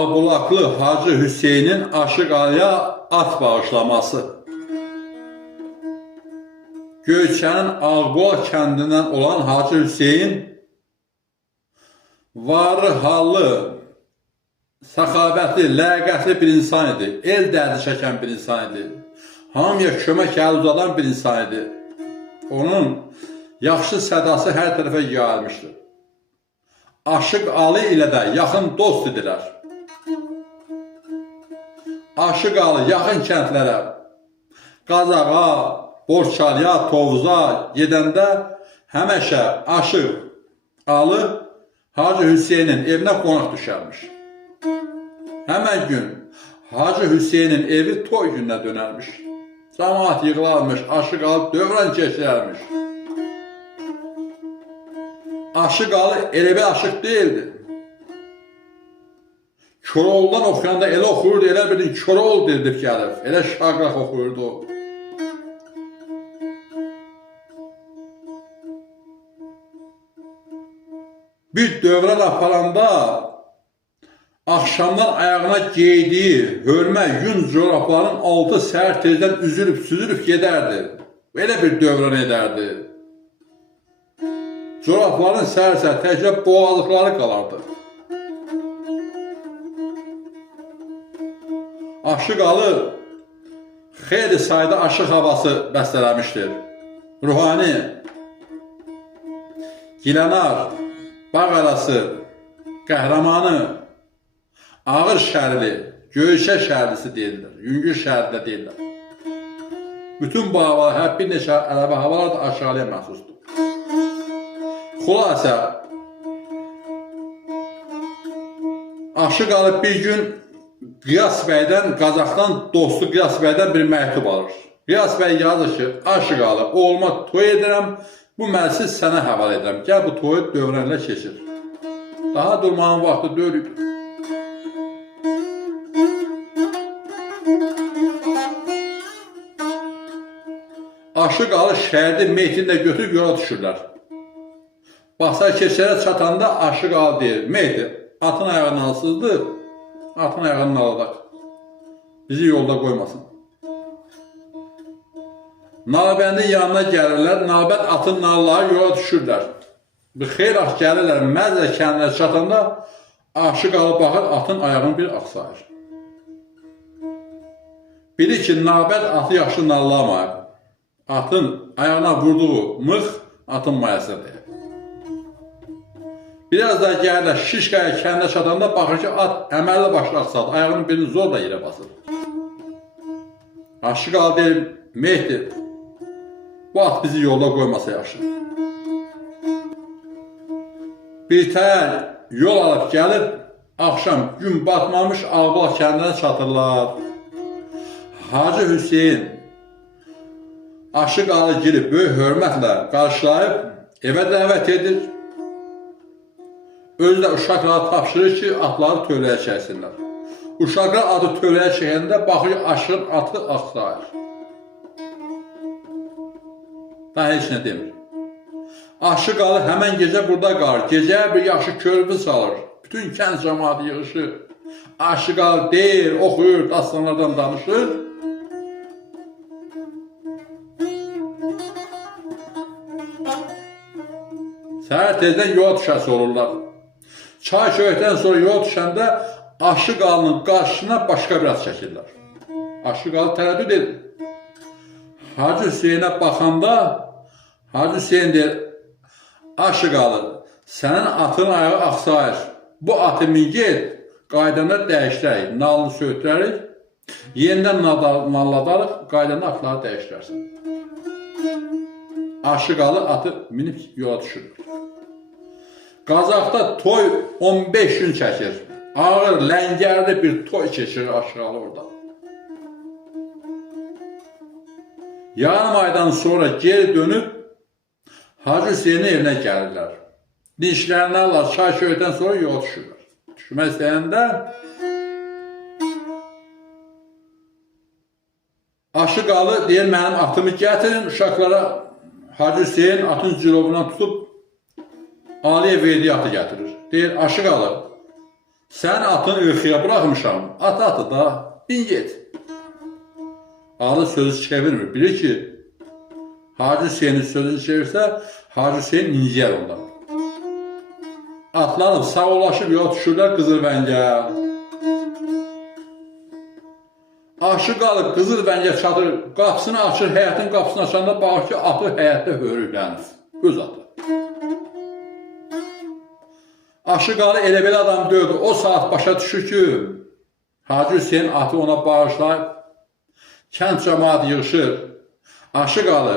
Ağbulaqlı Hacı Hüseynin Aşıq Aliyə at bağışlaması. Göyçənin Ağbulaq kəndindən olan Hacı Hüseyin varı hallı, səxavətli, ləyaqətli bir insan idi. El dərdi çəkən bir insan idi. Hamıya kömək əl uzadan bir insan idi. Onun yaxşı sədası hər tərəfə yayılmışdır. Aşıq Ali ilə də yaxın dost idilər. Aşıq Ali yaxın kəndlərə, Qazağa, Borçalıya, Tovuza gedəndə həmişə Aşıq Ali Hacı Hüseynin evinə qonaq düşərmiş. Həmən gün Hacı Hüseynin evi toy gününə dönərmiş. Cəmaat yığılarmış, Aşıq Ali dövrən keçirərmiş. Aşıq Ali elə bir aşıq deyildi. Koroğlu'dan oxuyanda elə oxuyurdu, elə bilin Koroğlu dilib gəlib. Elə şaqraq oxuyurdu o. Bir dövrən aparanda axşamdan ayağına giydiyi hörmə yun corabların altı səhər tezdən üzülüb gedərdi. Elə bir dövrən edərdi. Corabların səhər-səhər təkcə boğalıqları qalardı. Aşıq Ali xeyli sayda aşıq havası bəstələmişdir. Ruhani, Gilənar, Bağarası, Qəhrəmanı, Ağır şərli, Göyçə şərlisi deyirlər, Yüngül şərli də deyirlər. Bütün bu havalar, hər bir neçə ələbə havalar da aşağıya məxsusdur. Xülasə, Aşıq Ali bir gün Qiyas bəydən, Qazaxdan dostu Qiyas bəydən bir məktub alır. Qiyas bəy yazır ki, Aşıq Ali, oğluma toy edirəm, bu məclisi sənə həval edirəm. Gəl bu toyu dövrənlə keçir. Daha durmanın vaxtı deyil. Aşıq Ali şəhərdə meytini də götürüb yola düşürlər. Basar keçərə çatanda Aşıq Ali deyir, meydi, atın ayağını alsızdır, atın ayağını aladaq. Bizi yolda qoymasın. Nabəndin yanına gəlirlər, Nabənd atın nalları yola düşürlər. Bir xeyr ax gəlirlər, Məzə kəndinə çatanda Aşıq Ali baxır, atın ayağını bir axsayır. Bilir ki, Nabənd atı yaxşı nallamayıb. Atın ayağına vurduğu mıx, atın mayasına deyir. Biraz da gəlirlər, Şişqaya kəndinə çatanda baxır ki, at əməlli başlı axsadı, ayağının birini zorla yerə basır. Aşıq Ali deyir, Mehdi, bu at bizi yolda qoymasa yaxşı. Bir tər yol alıb gəlib, axşam gün batmamış Ağbulaq kəndinə çatırlar. Hacı Hüseyin Aşıq Ali girib böyük hörmətlə qarşılayıb evə dəvət edir. Özü də uşaqlara tapşırır ki, atları tövləyə çəksinlər. Uşaqlar atı tövləyə çəkəndə baxır, Aşığın atı axsayır. Daha heç nə demir. Aşıq Ali həmən gecə burada qalır. Gecəyə bir yaxşı körpü salır. Bütün kənd cəmaatı yığışır. Aşıq Ali deyir, oxuyur, dastanlardan danışır. Səhər tezdən yola düşəsi olurlar. Çay çökdən sonra yola düşəndə Aşıq Alinin qarşısına başqa bir at çəkirlər. Aşıq Ali tərəddüd edir. Hacı Hüseynə baxanda Hacı Hüseyin deyir, Aşıq Ali, sənin atın ayağı axsayır. Bu atı min get, qaydanda dəyişdirək, nalını söğütürərik, yenidən nalladarıq, qaydanda atları dəyişdirərsən. Aşıq Ali atı minib yola düşür. Qazaxda toy 15 gün çəkir. Ağır, ləngərli bir toy keçirir Aşıq Ali orada. Yarım aydan sonra geri dönüb Hacı Hüseynin evinə gəlirlər. Dinçlərini alırlar, çay çökdən sonra yola düşürlər. Düşmək istəyəndə Aşıq Ali deyir, mənim atımı gətirin, uşaqlara Hacı Hüseyin atın cilovundan tutub Aliyə verdiyi atı gətirir. Deyir, Aşıq Ali, Sən atın ırxıya buraxmışam. Atı da, bin get. Alı sözü çevirmir. Bilir ki, Hacı Hüseynin sözünü çevirsə, Hacı Hüseyin inciyər ondan. Atlanıb, sağolaşıb yola düşürlər Qızılvəngə. Aşı qalıb Qızılvəngə çadır, qapısını açır, həyətin qapısını açanda baxır ki, atı həyətdə hörüklənir. Öz atı. Aşı qalı elə belə adam döydü. O saat başa düşür ki, Hacı Hüseyin atı ona bağışlayıb, kənd cəmaat yığışır. Aşı qalı,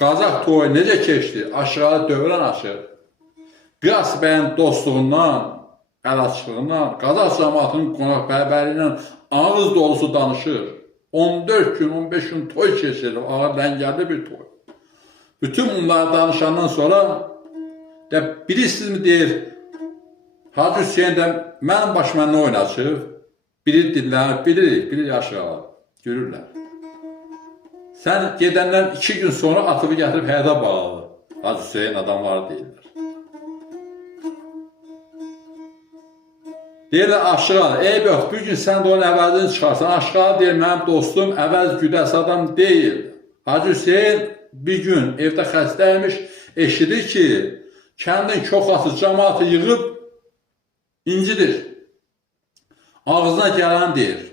Qazaq toyu necə keçdi? Aşı qalı dövrən aşı. Qiyas bəyin dostluğundan, əl açlığından, Qazaq cəmaatının qonaqpərvərliyindən ağız dolusu danışır. 14 gün, 15 gün toy keçirir, ağır ləngərli bir toy. Bütün bunları danışandan sonra bilirsinizmi deyir, Hacı Hüseyin də mənim başıma nə oynaçıb? Biri dinlənir, bilir aşağı, görürlər. Sən gedəndən 2 gün sonra atıbı gətirib həyata bağlı. Hacı Hüseyin adamları deyirlər. Deyirlər aşağı, ey bök, bir gün sən də onun əvəzini çıxarsan. Aşağı deyir, mənim dostum əvəz güdəs adam deyil. Hacı Hüseyin bir gün evdə xəstəymiş, eşidir ki, kəndin çoxası cəmaatı yığıb incidir. Ağzına gələn deyir.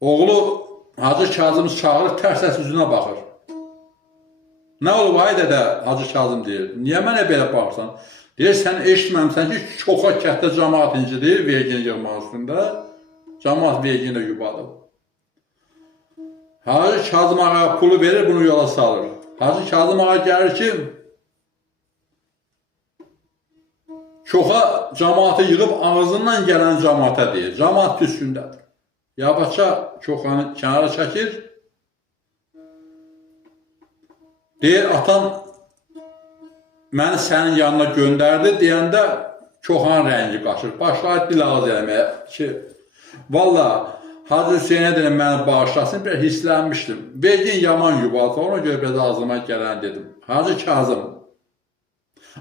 Oğlu Hacı Kazımı çağırır, tərs-tərs üzünə baxır. Nə olub ay dədə, Hacı Kazım deyir. Niyə mənə belə baxırsan? Deyir, sən eşitməmsən ki, çoxa kətdə cəmaat incidir, vergini yığmaq üstündə. Cəmaat vergini də yubadır. Hacı Kazım ağa pulu verir, bunu yola salır. Hacı Kazım ağa gəlir ki, çoxa cəmaatı yığıb ağzından gələn cəmaata deyir. Cəmaat püskündədir. Yabaça çoxanı kənara çəkir. Deyir, atan məni sənin yanına göndərdi deyəndə çoxanın rəngi qaçır. Başlayır dil ağız eləməyə ki, valla Hacı Hüseynə deyim, məni bağışlasın, bir hislənmişdim. Vergin yaman yubaltı, ona görə biraz ağzıma gələn dedim. Hacı Kazım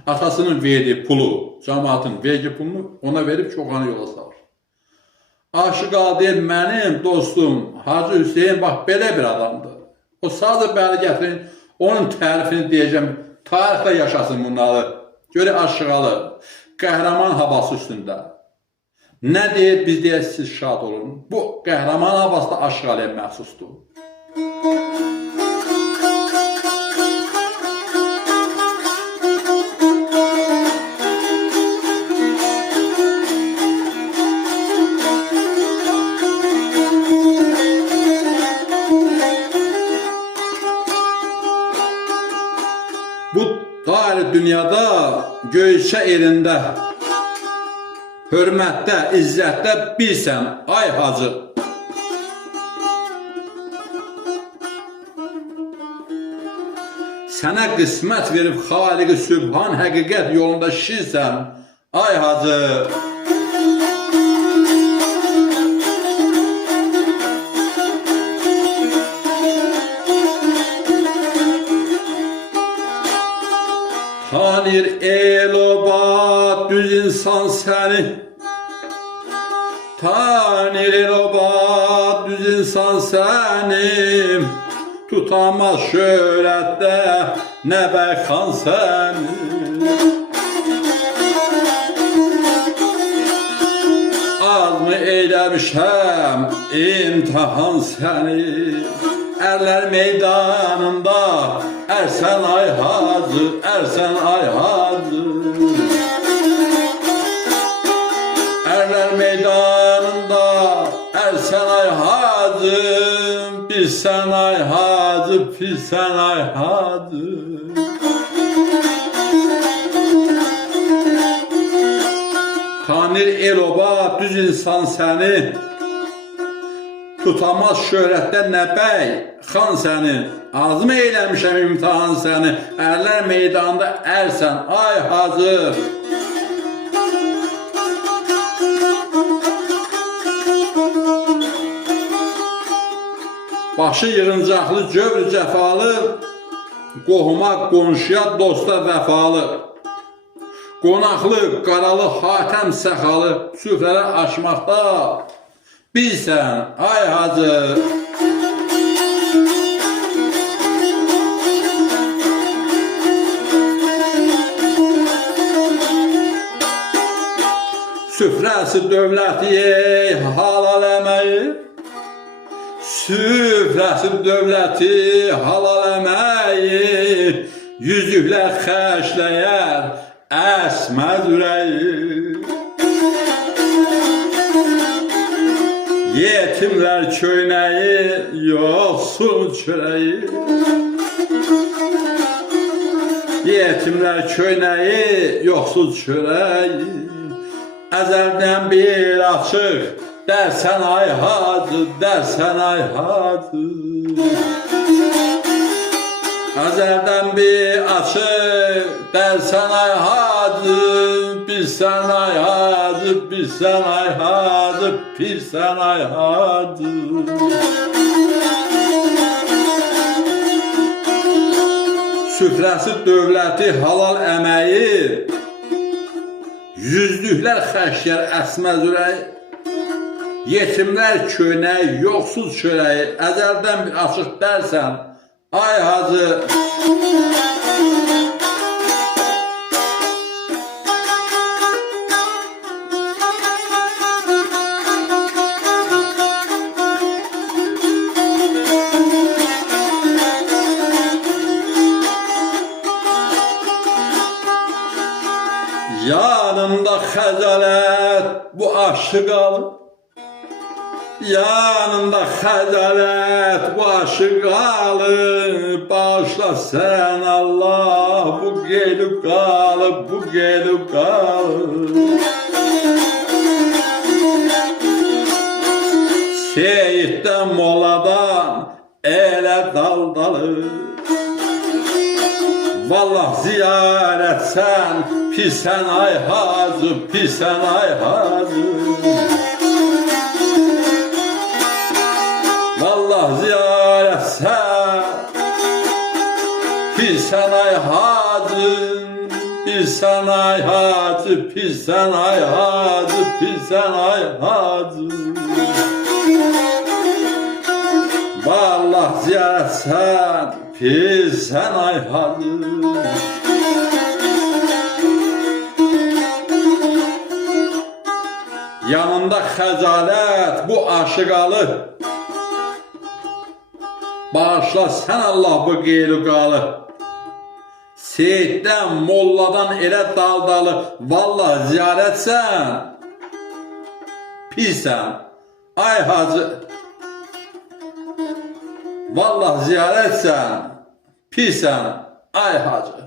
atasının verdiği pulu, cəmaatın vergi pulunu ona verib çoxanı yola salır. Aşıq ağa deyir, mənim dostum Hacı Hüseyin bax belə bir adamdır. O sadəcə bəli gətirin, onun tərifini deyəcəm, tarixdə yaşasın bunları. Görək aşıqalı, qəhrəman havası üstündə. Nə deyir, biz deyək, siz şad olun. Bu qəhrəman havası da aşıqalıya məxsusdur. Bu dair dünyada, göyçə elində, hörmətdə, izzətdə bilsən, ay hacı. Sənə qismət verib Xaliqi Sübhan həqiqət yolunda şişirsən, ay hacı. Tanır el oba düz insan səni. Tanır el oba düz insan səni. Tutamaz şöhrətdə nə bəyxan səni. Az mı eyləmişəm imtihan səni. Ərlər meydanında ərsən ay hacı, ərsən ay hacı. Ərlər meydanında ərsən ay hacı, bilsən ay hacı, bilsən ay hacı. Tanır el oba düz insan səni. Tutamaz şöhrətdən nə bəy xan səni. Az mı eyləmişəm imtihan səni. Ərlər meydanında ərsən ay hacı. Başı yığıncaqlı, cövr cəfalı, qohuma, qonşuya, dosta vəfalı. qonaqlı, qaralı, Hatəm səxalı süfrələr açmaqda bilsən, ay hacı. Süfrəsi dövləti halal əməyi, süfrəsi dövləti halal əməyi, yüzüklər xərcləyər əsməz ürəyi. Yetimlər köynəyi, yoxsul çörəyi. Yetimlər köynəyi, yoxsul çörəyi. Əzəldən bir açıq, dərsən ay hacı, dərsən ay hacı. Əzəldən bir açıq, dərsən ay hacı, bilsən ay hacı, bilsən ay hacı, bilsən ay hacı. Süfrəsi dövləti halal əməyi, yüzlüklər xərcləyər əsməz ürəyi. Yetimlər köynəyi, yoxsul çörəyi. Əzəldən bir açıq dərsən ay hacı. Yanında xəcalət bu aşıqalı, yanında xəcalət bu aşıqalı, bağışla sən Allah bu qeyluqalı, bu qeyluqalı. Seyiddən moladan elə daldalı, vallah ziyarət sən, pisən ay hacı, pisən ay hacı. Vallah ziyarət sən, pisən ay hacı, pisən ay hacı, pisən ay hacı, pisən ay hacı. Vallah ziyarət sən, pisən ay hacı. Yanında xəcalət bu aşıqalı, bağışla sən Allah bu qeyluqalı. Seyiddən, molladan elə daldalı, vallah ziyarətsən, pisən, ay hacı. Vallah ziyarətsən, pisən, ay hacı.